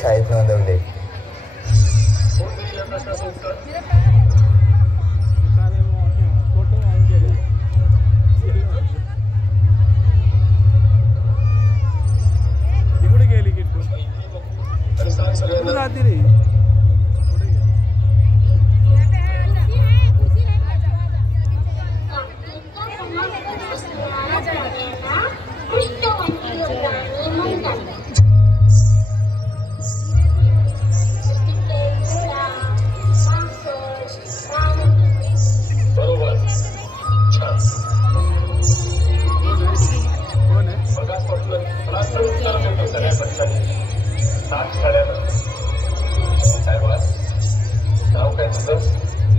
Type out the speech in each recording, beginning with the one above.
शाळेत नोंदवले.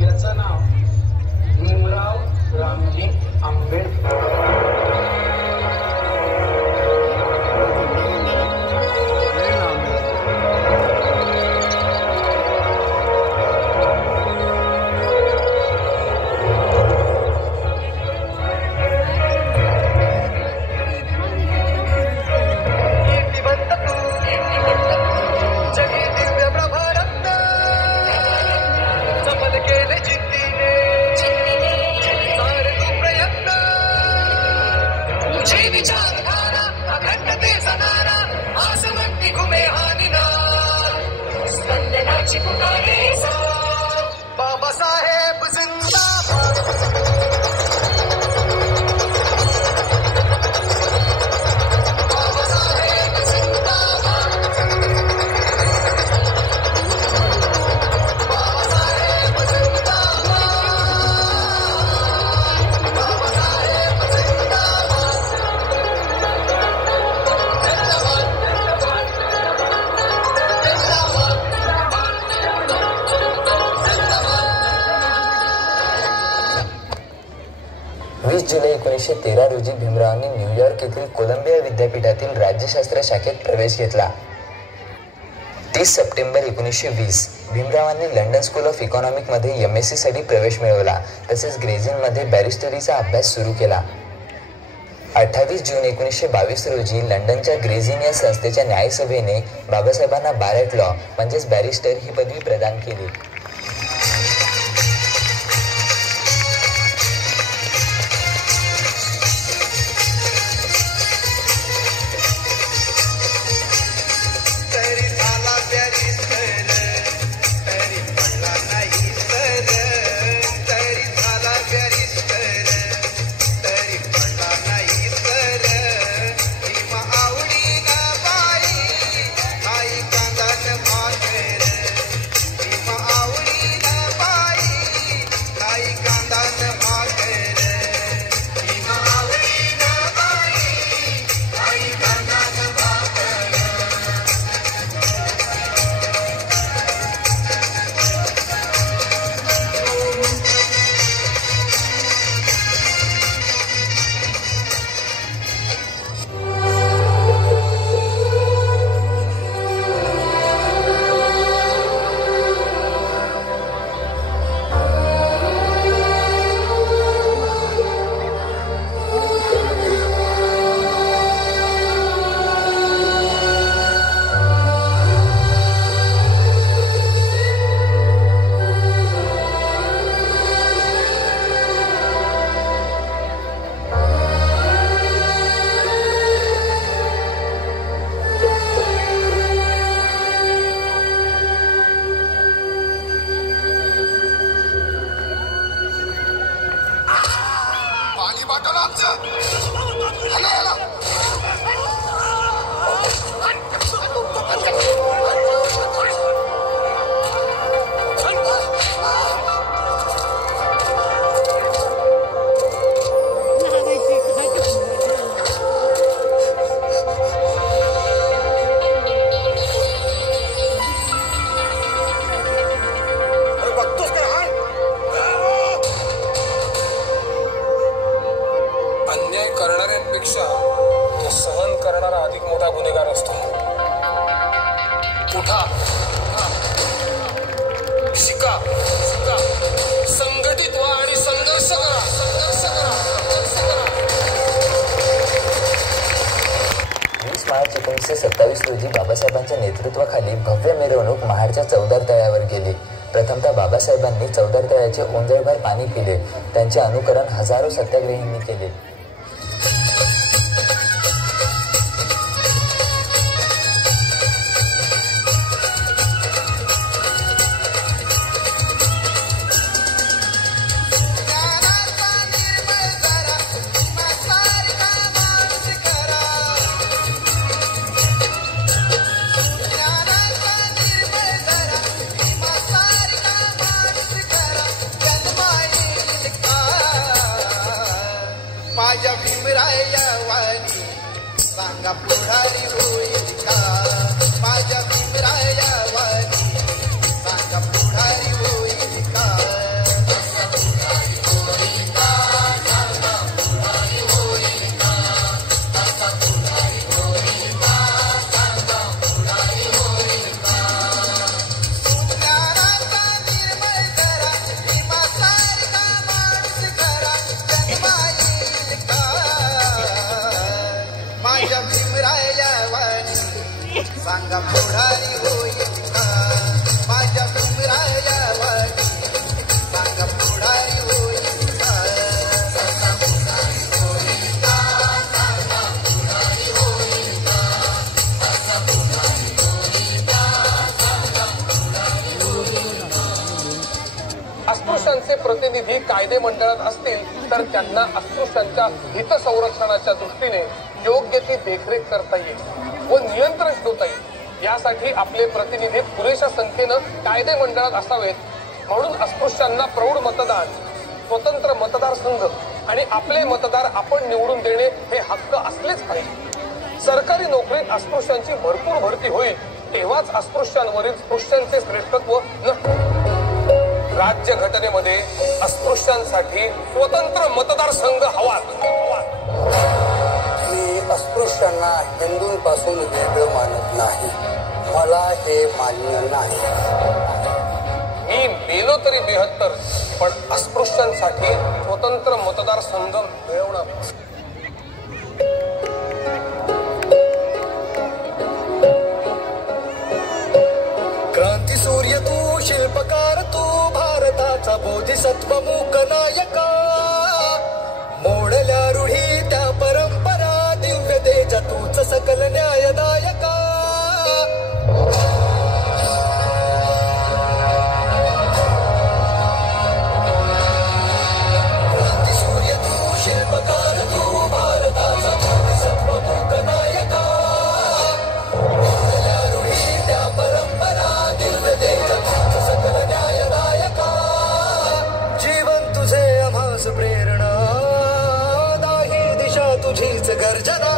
याचं नाव भीमराव रामजी आंबेडकर. बाबासाहेब जिंदाबाद. बाबासाहेब जिंदाबाद. बाबासाहेब जिंदाबाद. बाबासाहेब जुलै 1913 रोजी भीमरावांनी न्यूयॉर्क येथील कोलंबिया विद्यापीठातील राज्यशास्त्र शाखेत प्रवेश घेतला. 30 सप्टेंबर 1920 भीमरावांनी लंडन स्कूल ऑफ इकॉनॉमिकमध्ये MSc साठी प्रवेश मिळवला. तसेच ग्रेझिनमध्ये बॅरिस्टरीचा अभ्यास सुरू केला. 28 जून 1922 रोजी लंडनच्या ग्रेझिन या संस्थेच्या न्यायसभेने बाबासाहेबांना बॅरेट लॉ म्हणजेच बॅरिस्टर ही पदवी प्रदान केली. मार्च 1927 रोजी बाबासाहेबांच्या नेतृत्वाखाली भव्य मिरवणूक महाडच्या चौदार तळ्यावर गेली. प्रथमतः बाबासाहेबांनी चौदार तळ्याचे ओंजळभर पाणी पिले. त्यांचे अनुकरण हजारो सत्याग्रहींनी केले. माझ्या भीमराया वाणी सांगा पुढारी होईल का? माझ्या भीमराया वाणी सांगा पुढारी होईल का? माझ्या भीमराया वाणी सांगा पुढारी होईल का? माझ्या भीमराया वाणी सांगा पुढारी होईल का? अस्पृश्यांचे प्रतिनिधी कायदे मंडळात असतील तर त्यांना अस्पृश्यांच्या हित संरक्षणाच्या दृष्टीने योग्य ती देखरेख करता येईल व नियंत्रण ठेवता येईल. यासाठी आपले प्रतिनिधी पुरेशा संख्येनं कायदे मंडळात असावेत. म्हणून अस्पृश्यांना प्रौढ मतदान, स्वतंत्र मतदारसंघ आणि आपले मतदार आपण निवडून देणे हे हक्क असलेच पाहिजे. सरकारी नोकरीत अस्पृश्यांची भरपूर भरती होईल तेव्हाच अस्पृश्यांवरील स्पृश्यांचे श्रेष्ठत्व राज्य घटनेमध्ये अस्पृश्यांसाठी स्वतंत्र मतदारसंघ हवा. मी अस्पृश्यांना हिंदूंपासून वेगळं मानत नाही. मला हे मान्य नाही. मी मेलो तरी 72 पण अस्पृश्यांसाठी स्वतंत्र मतदारसंघ मिळवणार. क्रांती सूर्य तू, शिल्पकार तू, भारताचा बोधिसत्व मूक नायका. मोडल्या रूढी त्या परंपरा, दिव्य तेज तूच सकल न्यायदायका. क्रांती सूर्य तू, शिल्पकार तू, भारताचा बोधिसत्व मूक नायका. मोडल्या रूढी त्या परंपरा, दिव्य तेज तूच सकल न्यायदायका. जीवन तुझे आम्हास प्रेरणा, दाही दिशा तुझीच गर्जना.